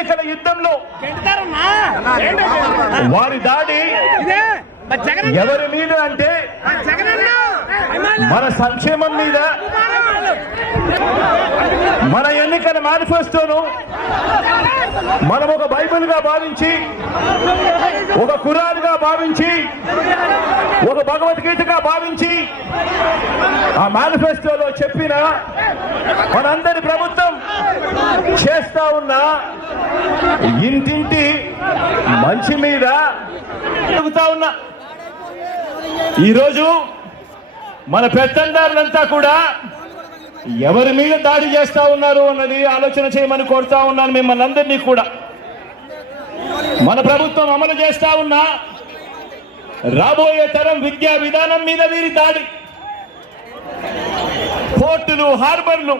ఎన్నికల యుద్ధంలో వారి దాడి ఎవరి మీద అంటే మన సంక్షేమం మీద, మన ఎన్నికల మేనిఫెస్టోను మనం ఒక బైబిల్ గా భావించి, ఒక ఖురాన్ గా భావించి, ఒక భగవద్గీతగా భావించి ఆ మేనిఫెస్టోలో చెప్పిన మనందరి ప్రభుత్వం చేస్తా ఉన్న ఇంటింటి మంచి మీద చెబుతా ఉన్నా. ఈరోజు మన పెత్తందారులంతా కూడా ఎవరి మీద దాడి చేస్తా ఉన్నారు అన్నది ఆలోచన చేయమని కోరుతా ఉన్నాను మిమ్మల్ని అందరినీ కూడా. మన ప్రభుత్వం అమలు చేస్తా ఉన్నా రాబోయే తరం విద్యా విధానం మీద వీరి దాడి, పోర్టులు, హార్బర్లు